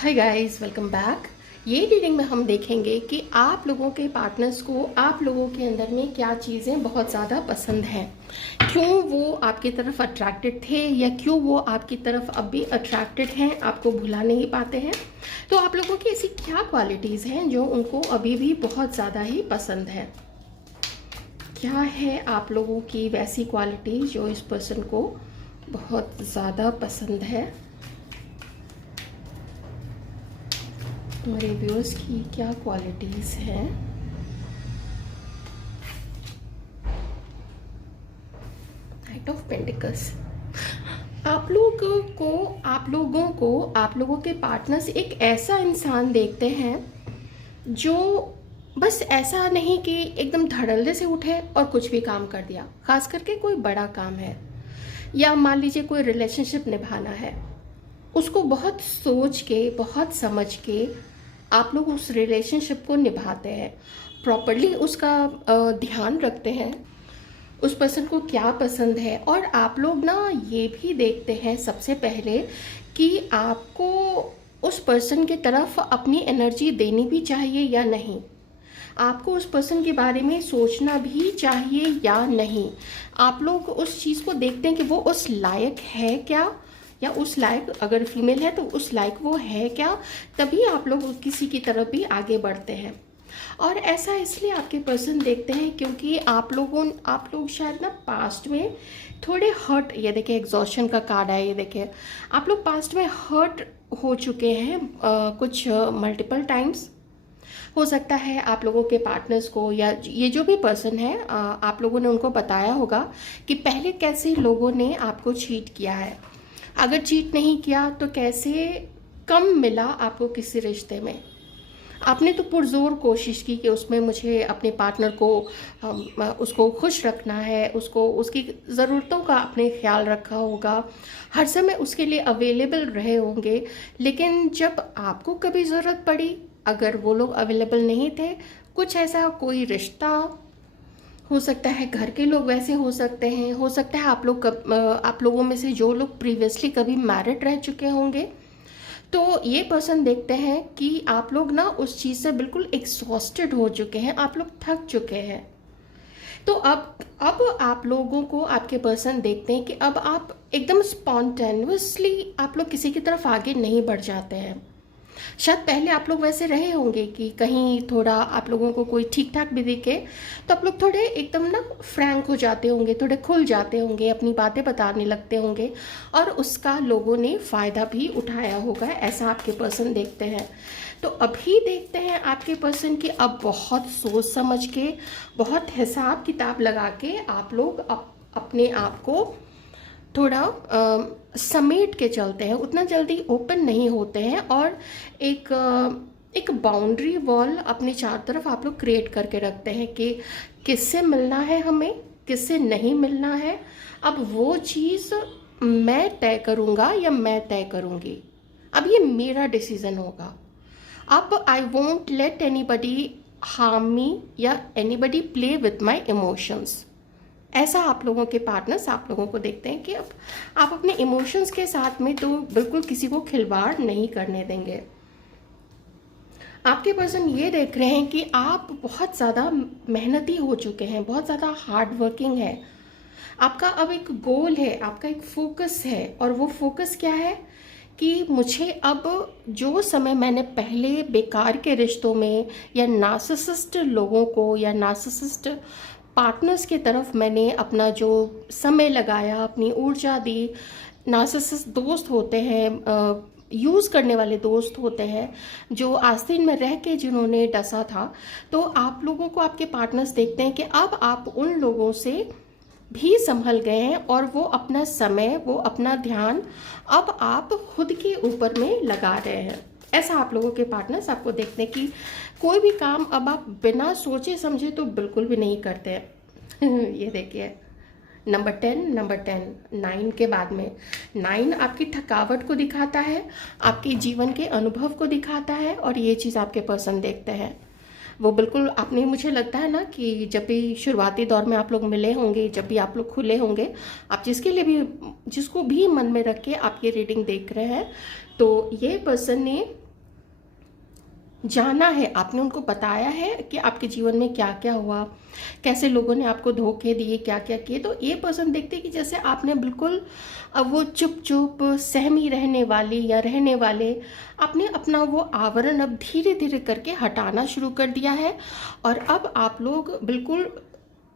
Hi guys, welcome back. ये reading में हम देखेंगे कि आप लोगों के पार्टनर्स को आप लोगों के अंदर में क्या चीज़ें बहुत ज़्यादा पसंद हैं, क्यों वो आपकी तरफ अट्रैक्टेड थे या क्यों वो आपकी तरफ अब भी अट्रैक्टेड हैं, आपको भुला नहीं पाते हैं। तो आप लोगों की ऐसी क्या क्वालिटीज़ हैं जो उनको अभी भी बहुत ज़्यादा ही पसंद है। क्या है आप लोगों की वैसी क्वालिटीज़ जो इस पर्सन को बहुत ज़्यादा पसंद है। हमारे व्यूअर्स की क्या क्वालिटीज़ हैं। Night of pentacles. आप लोगों के पार्टनर्स एक ऐसा इंसान देखते हैं जो बस ऐसा नहीं कि एकदम धड़ल्ले से उठे और कुछ भी काम कर दिया। खास करके कोई बड़ा काम है या मान लीजिए कोई रिलेशनशिप निभाना है, उसको बहुत सोच के बहुत समझ के आप लोग उस रिलेशनशिप को निभाते हैं, प्रॉपरली उसका ध्यान रखते हैं, उस पर्सन को क्या पसंद है। और आप लोग ना ये भी देखते हैं सबसे पहले कि आपको उस पर्सन की तरफ अपनी एनर्जी देनी भी चाहिए या नहीं, आपको उस पर्सन के बारे में सोचना भी चाहिए या नहीं। आप लोग उस चीज़ को देखते हैं कि वो उस लायक है क्या, या उस लायक अगर फीमेल है तो उस लायक वो है क्या, तभी आप लोग किसी की तरफ भी आगे बढ़ते हैं। और ऐसा इसलिए आपके पर्सन देखते हैं क्योंकि आप लोग शायद ना पास्ट में थोड़े हर्ट, ये देखिए एग्जॉशन का कार्ड है, ये देखिए आप लोग पास्ट में हर्ट हो चुके हैं कुछ मल्टीपल टाइम्स। हो सकता है आप लोगों के पार्टनर्स को या ये जो भी पर्सन है आप लोगों ने उनको बताया होगा कि पहले कैसे लोगों ने आपको चीट किया है, अगर चीट नहीं किया तो कैसे कम मिला आपको किसी रिश्ते में। आपने तो पुरजोर कोशिश की कि उसमें मुझे अपने पार्टनर को उसको खुश रखना है, उसको उसकी ज़रूरतों का आपने ख्याल रखा होगा, हर समय उसके लिए अवेलेबल रहे होंगे। लेकिन जब आपको कभी ज़रूरत पड़ी, अगर वो लोग अवेलेबल नहीं थे, कुछ ऐसा कोई रिश्ता हो सकता है, घर के लोग वैसे हो सकते हैं, हो सकता है आप लोगों में से जो लोग प्रीवियसली कभी मैरिड रह चुके होंगे, तो ये पर्सन देखते हैं कि आप लोग ना उस चीज़ से बिल्कुल एग्जॉस्टेड हो चुके हैं, आप लोग थक चुके हैं। तो अब आप लोगों को आपके पर्सन देखते हैं कि अब आप एकदम स्पॉन्टेनियसली आप लोग किसी की तरफ आगे नहीं बढ़ जाते हैं। शायद पहले आप लोग वैसे रहे होंगे कि कहीं थोड़ा आप लोगों को कोई ठीक ठाक भी दिखे तो आप लोग थोड़े एकदम ना फ्रैंक हो जाते होंगे, थोड़े खुल जाते होंगे, अपनी बातें बताने लगते होंगे और उसका लोगों ने फ़ायदा भी उठाया होगा, ऐसा आपके पर्सन देखते हैं। तो अभी देखते हैं आपके पर्सन की अब बहुत सोच समझ के, बहुत हिसाब किताब लगा के आप लोग अपने आप को थोड़ा समेट के चलते हैं, उतना जल्दी ओपन नहीं होते हैं और एक बाउंड्री वॉल अपने चारों तरफ आप लोग क्रिएट करके रखते हैं कि किससे मिलना है हमें, किससे नहीं मिलना है। अब वो चीज़ मैं तय करूँगा या मैं तय करूँगी, अब ये मेरा डिसीज़न होगा। अब I won't let anybody harm me या anybody play with my emotions. ऐसा आप लोगों के पार्टनर्स आप लोगों को देखते हैं कि अब आप अपने इमोशंस के साथ में तो बिल्कुल किसी को खिलवाड़ नहीं करने देंगे। आपके पर्सन ये देख रहे हैं कि आप बहुत ज़्यादा मेहनती हो चुके हैं, बहुत ज़्यादा हार्ड वर्किंग है, आपका अब एक गोल है, आपका एक फोकस है। और वो फोकस क्या है कि मुझे अब जो समय मैंने पहले बेकार के रिश्तों में या नार्सिसिस्ट लोगों को या नार्सिसिस्ट पार्टनर्स की तरफ मैंने अपना जो समय लगाया, अपनी ऊर्जा दी, नार्सिसिस्ट दोस्त होते हैं, यूज़ करने वाले दोस्त होते हैं जो आस्तीन में रह के जिन्होंने डसा था, तो आप लोगों को आपके पार्टनर्स देखते हैं कि अब आप उन लोगों से भी संभल गए हैं और वो अपना समय, वो अपना ध्यान अब आप खुद के ऊपर में लगा रहे हैं। ऐसा आप लोगों के पार्टनर्स आपको देखते हैं कि कोई भी काम अब आप बिना सोचे समझे तो बिल्कुल भी नहीं करते हैं। ये देखिए नंबर 10 9 के बाद में 9 आपकी थकावट को दिखाता है, आपके जीवन के अनुभव को दिखाता है और ये चीज़ आपके पर्सन देखते हैं। वो बिल्कुल आपने, मुझे लगता है ना कि जब भी शुरुआती दौर में आप लोग मिले होंगे, जब भी आप लोग खुले होंगे, आप जिसको भी मन में रख के आप ये रीडिंग देख रहे हैं, तो ये पर्सन ने जाना है, आपने उनको बताया है कि आपके जीवन में क्या क्या हुआ, कैसे लोगों ने आपको धोखे दिए, क्या क्या किए, तो ये पर्सन देखते हैं कि जैसे आपने बिल्कुल अब वो चुप चुप सहमी रहने वाली या रहने वाले, आपने अपना वो आवरण अब धीरे धीरे करके हटाना शुरू कर दिया है। और अब आप लोग बिल्कुल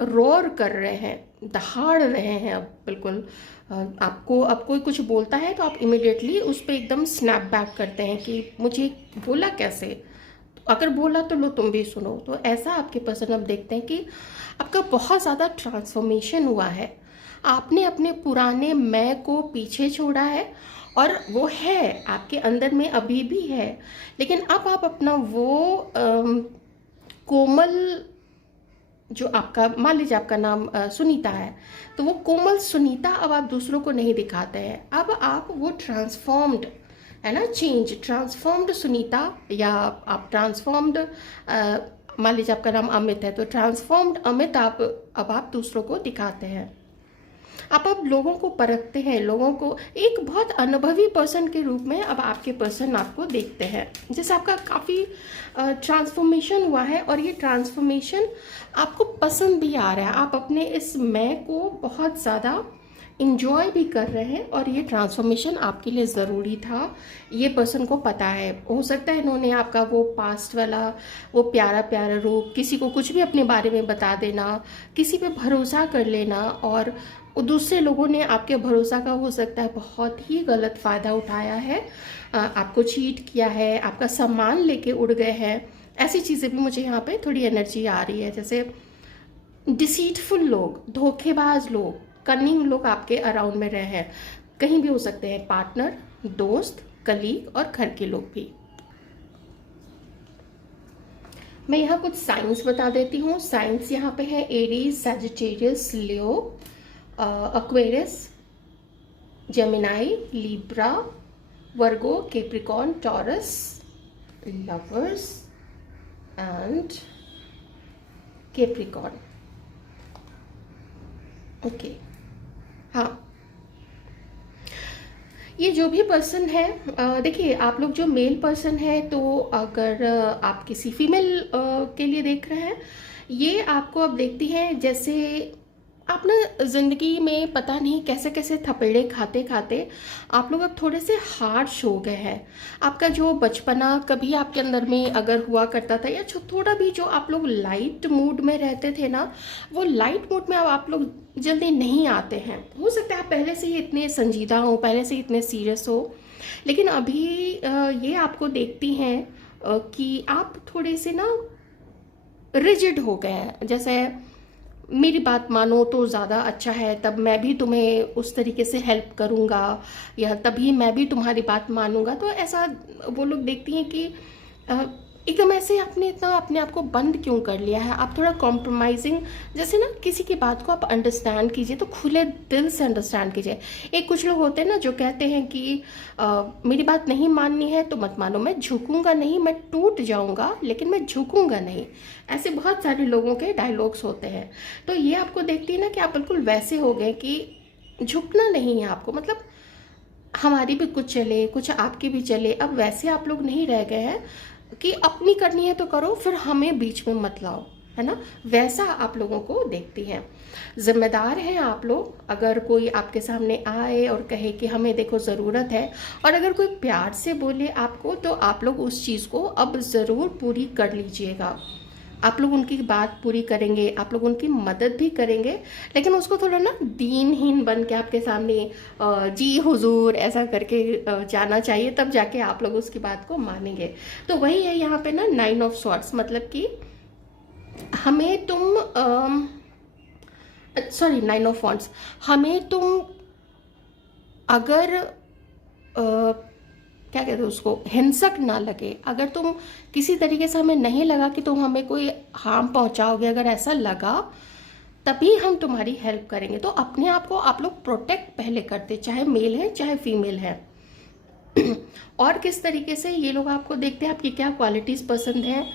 रोर कर रहे हैं, दहाड़ रहे हैं अब बिल्कुल। आपको अब कोई कुछ बोलता है तो आप इमिडिएटली उस पर एकदम स्नैप बैक करते हैं कि मुझे बोला कैसे, अगर बोला तो लो तुम भी सुनो। तो ऐसा आपके पर्सन अब देखते हैं कि आपका बहुत ज़्यादा ट्रांसफॉर्मेशन हुआ है, आपने अपने पुराने मैं को पीछे छोड़ा है, और वो है आपके अंदर में अभी भी है, लेकिन अब आप अपना वो कोमल, जो आपका, मान लीजिए आपका नाम सुनीता है, तो वो कोमल सुनीता अब आप दूसरों को नहीं दिखाते हैं, अब आप वो ट्रांसफॉर्म्ड है ना, चेंज ट्रांसफॉर्म्ड सुनीता, या आप ट्रांसफॉर्म्ड, मान लीजिए आपका नाम अमित है तो ट्रांसफॉर्म्ड अमित आप अब आप दूसरों को दिखाते हैं। आप अब लोगों को परखते हैं, लोगों को एक बहुत अनुभवी पर्सन के रूप में अब आपके पर्सन आपको देखते हैं, जैसे आपका काफ़ी ट्रांसफॉर्मेशन हुआ है, और ये ट्रांसफॉर्मेशन आपको पसंद भी आ रहा है, आप अपने इस मैं को बहुत ज़्यादा इंजॉय भी कर रहे हैं, और ये ट्रांसफॉर्मेशन आपके लिए ज़रूरी था, ये पर्सन को पता है। हो सकता है इन्होंने आपका वो पास्ट वाला वो प्यारा प्यारा रूप, किसी को कुछ भी अपने बारे में बता देना, किसी पे भरोसा कर लेना, और दूसरे लोगों ने आपके भरोसा का हो सकता है बहुत ही गलत फ़ायदा उठाया है, आपको चीट किया है, आपका सम्मान लेके उड़ गए हैं। ऐसी चीज़ें भी मुझे यहाँ पे थोड़ी एनर्जी आ रही है, जैसे डिसीटफुल लोग, धोखेबाज लोग, कनिंग लोग आपके अराउंड में रहे हैं, कहीं भी हो सकते हैं, पार्टनर, दोस्त, कलीग और घर के लोग भी। मैं यहाँ कुछ साइंस बता देती हूँ। साइंस यहाँ पे है Aries, Sagittarius, Leo, Aquarius, Gemini, Libra, Virgo, Capricorn, taurus, lovers and Capricorn. Okay, हाँ, ये जो भी पर्सन है, देखिए आप लोग जो मेल पर्सन है, तो अगर आप किसी फीमेल के लिए देख रहे हैं, ये आपको अब देखती हैं जैसे आप ना ज़िंदगी में पता नहीं कैसे कैसे थपेड़े खाते खाते आप लोग अब थोड़े से हार्श हो गए हैं। आपका जो बचपना कभी आपके अंदर में अगर हुआ करता था, या थोड़ा भी जो आप लोग लाइट मूड में रहते थे ना, वो लाइट मूड में अब आप लोग जल्दी नहीं आते हैं। हो सकता है आप पहले से ही इतने संजीदा हो, पहले से ही इतने सीरियस हो, लेकिन अभी ये आपको देखती हैं कि आप थोड़े से ना रिजिड हो गए हैं, जैसे मेरी बात मानो तो ज़्यादा अच्छा है, तब मैं भी तुम्हें उस तरीके से हेल्प करूँगा, या तभी मैं भी तुम्हारी बात मानूंगा। तो ऐसा वो लोग देखती हैं कि एकदम ऐसे आपने इतना अपने आप को बंद क्यों कर लिया है। आप थोड़ा कॉम्प्रोमाइजिंग, जैसे ना किसी की बात को आप अंडरस्टैंड कीजिए तो खुले दिल से अंडरस्टैंड कीजिए। एक कुछ लोग होते हैं ना जो कहते हैं कि मेरी बात नहीं माननी है तो मत मानो, मैं झुकूंगा नहीं, मैं टूट जाऊंगा लेकिन मैं झुकूंगा नहीं। ऐसे बहुत सारे लोगों के डायलॉग्स होते हैं। तो ये आपको देखती है ना कि आप बिल्कुल वैसे हो गए कि झुकना नहीं है आपको, मतलब हमारी भी कुछ चले, कुछ आपकी भी चले। अब वैसे आप लोग नहीं रह गए हैं कि अपनी करनी है तो करो, फिर हमें बीच में मत लाओ, है ना। वैसा आप लोगों को देखती हैं। जिम्मेदार हैं आप लोग। अगर कोई आपके सामने आए और कहे कि हमें देखो ज़रूरत है, और अगर कोई प्यार से बोले आपको, तो आप लोग उस चीज़ को अब ज़रूर पूरी कर लीजिएगा। आप लोग उनकी बात पूरी करेंगे, आप लोग उनकी मदद भी करेंगे, लेकिन उसको थोड़ा ना दीनहीन बन के आपके सामने जी हुजूर ऐसा करके जाना चाहिए, तब जाके आप लोग उसकी बात को मानेंगे। तो वही है यहाँ पे ना 9 ऑफ स्वॉर्ड्स, मतलब कि हमें तुम सॉरी 9 ऑफ वॉन्ड्स, हमें तुम अगर क्या कहते हैं उसको, हिंसक ना लगे, अगर तुम किसी तरीके से हमें नहीं लगा कि तुम हमें कोई हार्म पहुंचाओगे, अगर ऐसा लगा तभी हम तुम्हारी हेल्प करेंगे। तो अपने आप को आप लोग प्रोटेक्ट पहले करते, चाहे मेल है चाहे फीमेल है। और किस तरीके से ये लोग आपको देखते हैं, आपकी क्या क्वालिटीज़ पसंद है।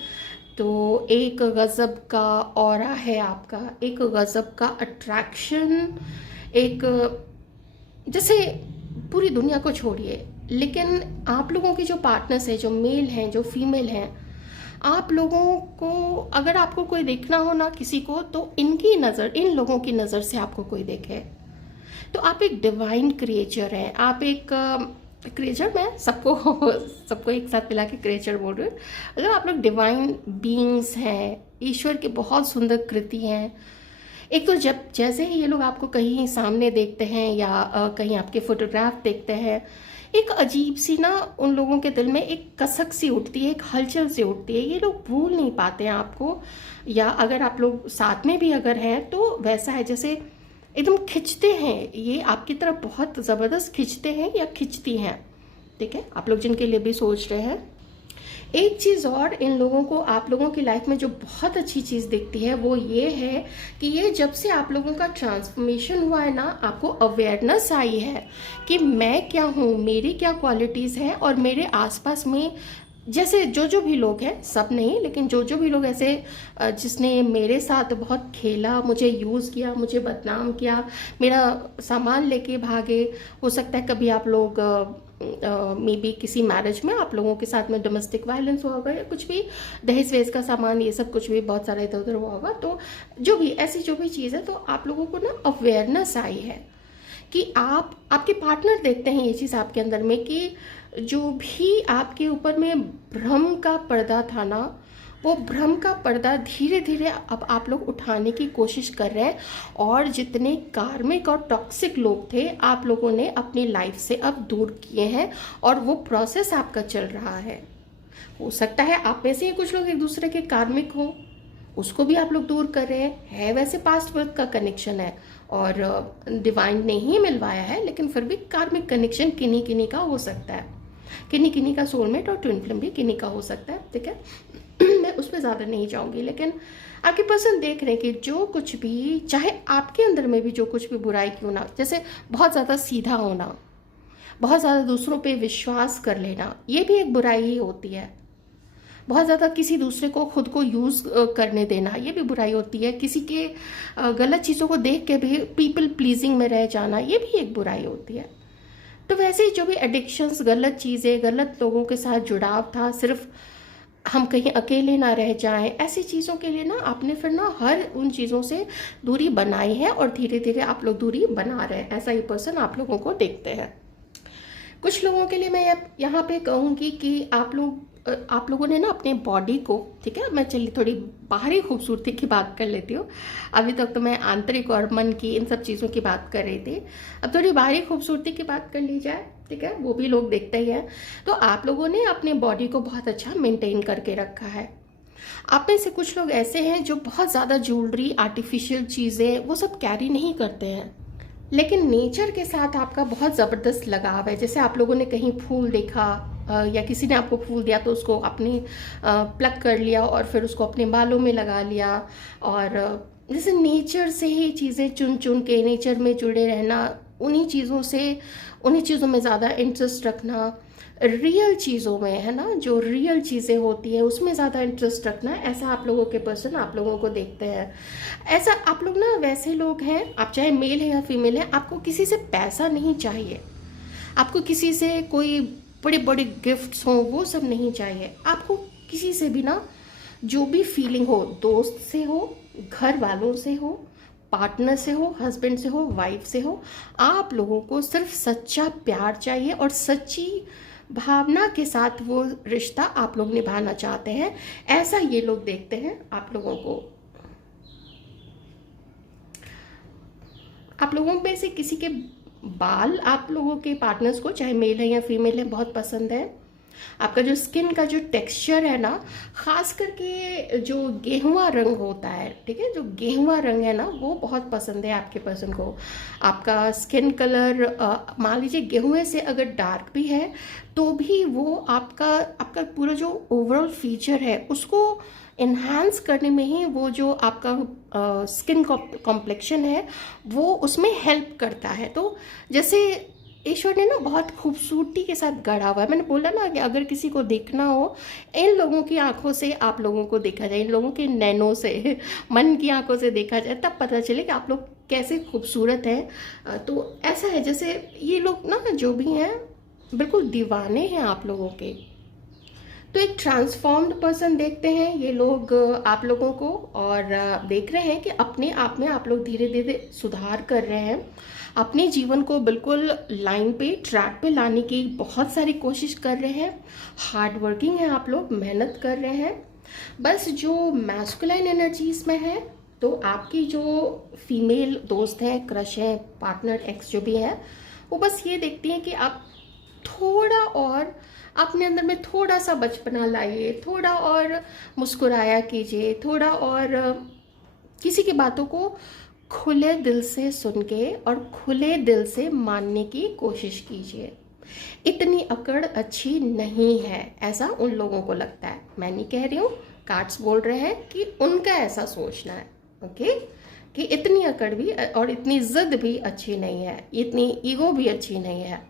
तो एक गज़ब का ऑरा है आपका, एक गज़ब का अट्रैक्शन, एक जैसे पूरी दुनिया को छोड़िए, लेकिन आप लोगों के जो पार्टनर्स हैं, जो मेल हैं जो फीमेल हैं, आप लोगों को, अगर आपको कोई देखना हो ना किसी को, तो इनकी नज़र, इन लोगों की नज़र से आपको कोई देखे। तो आप एक डिवाइन क्रिएचर हैं, आप एक क्रिएचर, मैं सबको सबको एक साथ मिला के क्रिएचर बोल रही हूँ, मतलब आप लोग डिवाइन बीइंग्स हैं, ईश्वर की बहुत सुंदर कृति हैं। एक तो जब जैसे ही ये लोग आपको कहीं सामने देखते हैं या कहीं आपके फोटोग्राफ देखते हैं, एक अजीब सी ना उन लोगों के दिल में एक कसक सी उठती है, एक हलचल सी उठती है। ये लोग भूल नहीं पाते हैं आपको, या अगर आप लोग साथ में भी अगर हैं तो वैसा है जैसे एकदम खिंचते हैं, ये आपकी तरफ बहुत ज़बरदस्त खिंचते हैं या खिंचती हैं। ठीक है, आप लोग जिनके लिए भी सोच रहे हैं। एक चीज़ और इन लोगों को आप लोगों की लाइफ में जो बहुत अच्छी चीज़ दिखती है वो ये है कि ये जब से आप लोगों का ट्रांसफॉर्मेशन हुआ है ना, आपको अवेयरनेस आई है कि मैं क्या हूँ, मेरी क्या क्वालिटीज़ हैं, और मेरे आसपास में जैसे जो जो भी लोग हैं, सब नहीं लेकिन जो जो भी लोग ऐसे जिसने मेरे साथ बहुत खेला, मुझे यूज़ किया, मुझे बदनाम किया, मेरा सामान लेके भागे। हो सकता है कभी आप लोग मे बी किसी मैरिज में आप लोगों के साथ में डोमेस्टिक वायलेंस हुआ होगा, या कुछ भी दहेज वहेज का सामान, ये सब कुछ भी बहुत सारा इधर उधर हुआ होगा। तो जो भी ऐसी जो भी चीज़ है, तो आप लोगों को ना अवेयरनेस आई है कि आप, आपके पार्टनर देखते हैं ये चीज़ आपके अंदर में कि जो भी आपके ऊपर में भ्रम का पर्दा था ना, वो भ्रम का पर्दा धीरे धीरे अब आप लोग उठाने की कोशिश कर रहे हैं। और जितने कार्मिक और टॉक्सिक लोग थे, आप लोगों ने अपनी लाइफ से अब दूर किए हैं, और वो प्रोसेस आपका चल रहा है। हो सकता है आप में से ही कुछ लोग एक दूसरे के कार्मिक हो, उसको भी आप लोग दूर कर रहे हैं। है वैसे पास्ट बर्थ का कनेक्शन है और डिवाइन ने ही मिलवाया है, लेकिन फिर भी कार्मिक कनेक्शन किन्हीं किन्हीं का हो सकता है, किन्हीं किन्हीं का सोलमेट और ट्विन फ्लेम भी किन्हीं का हो सकता है। ठीक है, मैं उस पर ज़्यादा नहीं जाऊंगी, लेकिन आपके पर्सन देख रहे हैं कि जो कुछ भी, चाहे आपके अंदर में भी जो कुछ भी बुराई क्यों ना, जैसे बहुत ज़्यादा सीधा होना, बहुत ज़्यादा दूसरों पे विश्वास कर लेना, ये भी एक बुराई ही होती है। बहुत ज़्यादा किसी दूसरे को खुद को यूज़ करने देना, ये भी बुराई होती है। किसी के गलत चीज़ों को देख के भी पीपल प्लीजिंग में रह जाना, ये भी एक बुराई होती है। तो वैसे ही जो भी एडिक्शंस, गलत चीज़ें, गलत लोगों के साथ जुड़ाव था, सिर्फ हम कहीं अकेले ना रह जाएं, ऐसी चीज़ों के लिए ना आपने फिर ना हर उन चीज़ों से दूरी बनाई है, और धीरे धीरे आप लोग दूरी बना रहे हैं। ऐसा ही पर्सन आप लोगों को देखते हैं। कुछ लोगों के लिए मैं यहाँ पे कहूँगी कि आप लोगों ने ना अपने बॉडी को, ठीक है, मैं चलिए थोड़ी बाहरी खूबसूरती की बात कर लेती हूँ। अभी तक तो मैं आंतरिक और मन की इन सब चीज़ों की बात कर रही थी, अब थोड़ी बाहरी खूबसूरती की बात कर ली जाए। ठीक है, वो भी लोग देखते ही हैं। तो आप लोगों ने अपने बॉडी को बहुत अच्छा मेंटेन करके रखा है। आप में से कुछ लोग ऐसे हैं जो बहुत ज़्यादा ज्वेलरी, आर्टिफिशियल चीज़ें, वो सब कैरी नहीं करते हैं, लेकिन नेचर के साथ आपका बहुत ज़बरदस्त लगाव है। जैसे आप लोगों ने कहीं फूल देखा या किसी ने आपको फूल दिया तो उसको अपनी प्लग कर लिया और फिर उसको अपने बालों में लगा लिया। और जैसे नेचर से ही चीज़ें चुन चुन के नेचर में जुड़े रहना, उन्हीं चीज़ों में ज़्यादा इंटरेस्ट रखना, रियल चीज़ों में, है ना, जो रियल चीज़ें होती है उसमें ज़्यादा इंटरेस्ट रखना, ऐसा आप लोगों के पर्सन आप लोगों को देखते हैं। ऐसा आप लोग ना वैसे लोग हैं, आप चाहे मेल है या फीमेल है, आपको किसी से पैसा नहीं चाहिए, आपको किसी से कोई बड़े बड़े गिफ्ट्स हों, वो सब नहीं चाहिए। आपको किसी से भी ना जो भी फीलिंग हो, दोस्त से हो, घर वालों से हो, पार्टनर से हो, हस्बैंड से हो, वाइफ से हो, आप लोगों को सिर्फ सच्चा प्यार चाहिए और सच्ची भावना के साथ वो रिश्ता आप लोग निभाना चाहते हैं। ऐसा ये लोग देखते हैं आप लोगों को। आप लोगों में से किसी के बाल आप लोगों के पार्टनर्स को, चाहे मेल है या फीमेल है, बहुत पसंद है। आपका जो स्किन का जो टेक्सचर है ना, खास करके जो गेहुआ रंग होता है, ठीक है, जो गेहुआ रंग है ना, वो बहुत पसंद है आपके पर्सन को। आपका स्किन कलर मान लीजिए गेहुए से अगर डार्क भी है तो भी वो आपका पूरा जो ओवरऑल फीचर है उसको इन्हांस करने में ही, वो जो आपका स्किन कॉम्प्लेक्शन है वो उसमें हेल्प करता है। तो जैसे ईश्वर ने ना बहुत खूबसूरती के साथ गढ़ा हुआ है। मैंने बोला ना कि अगर किसी को देखना हो, इन लोगों की आंखों से आप लोगों को देखा जाए, इन लोगों के नैनों से, मन की आंखों से देखा जाए, तब पता चले कि आप लोग कैसे खूबसूरत हैं। तो ऐसा है जैसे ये लोग ना जो भी हैं बिल्कुल दीवाने हैं आप लोगों के। तो एक ट्रांसफॉर्म्ड पर्सन देखते हैं ये लोग आप लोगों को, और देख रहे हैं कि अपने आप में आप लोग धीरे धीरे सुधार कर रहे हैं, अपने जीवन को बिल्कुल लाइन पे, ट्रैक पे लाने की बहुत सारी कोशिश कर रहे हैं। हार्ड वर्किंग है आप लोग, मेहनत कर रहे हैं। बस जो मैस्कुलाइन एनर्जीज में है, तो आपकी जो फीमेल दोस्त हैं, क्रश हैं, पार्टनर, एक्स जो भी है, वो बस ये देखती हैं कि आप थोड़ा और अपने अंदर में थोड़ा सा बचपना लाइए, थोड़ा और मुस्कुराया कीजिए, थोड़ा और किसी की बातों को खुले दिल से सुन के और खुले दिल से मानने की कोशिश कीजिए। इतनी अकड़ अच्छी नहीं है, ऐसा उन लोगों को लगता है। मैं नहीं कह रही हूँ, कार्ड्स बोल रहे हैं कि उनका ऐसा सोचना है, ओके, कि इतनी अकड़ भी और इतनी जिद भी अच्छी नहीं है, इतनी ईगो भी अच्छी नहीं है।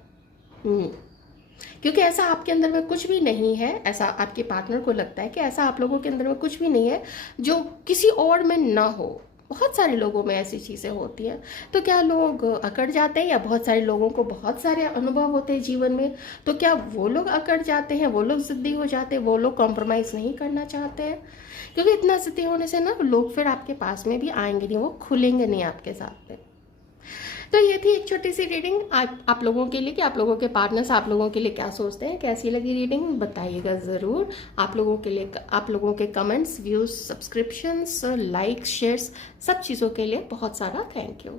क्योंकि ऐसा आपके अंदर में कुछ भी नहीं है, ऐसा आपके पार्टनर को लगता है कि ऐसा आप लोगों के अंदर में कुछ भी नहीं है जो किसी और में ना हो। बहुत सारे लोगों में ऐसी चीज़ें होती हैं। तो क्या लोग अकड़ जाते हैं, या बहुत सारे लोगों को बहुत सारे अनुभव होते हैं जीवन में, तो क्या वो लोग अकड़ जाते हैं, वो लोग ज़िद्दी हो जाते हैं, वो लोग कॉम्प्रोमाइज़ नहीं करना चाहते हैं? क्योंकि इतना ज़िद्दी होने से ना लोग फिर आपके पास में भी आएंगे नहीं, वो खुलेंगे नहीं आपके साथ में। तो ये थी एक छोटी सी रीडिंग आप लोगों के लिए, कि आप लोगों के पार्टनर्स आप लोगों के लिए क्या सोचते हैं। कैसी लगी रीडिंग बताइएगा ज़रूर। आप लोगों के लिए, आप लोगों के comments, views, subscriptions, likes, shares, सब चीज़ों के लिए बहुत सारा थैंक यू।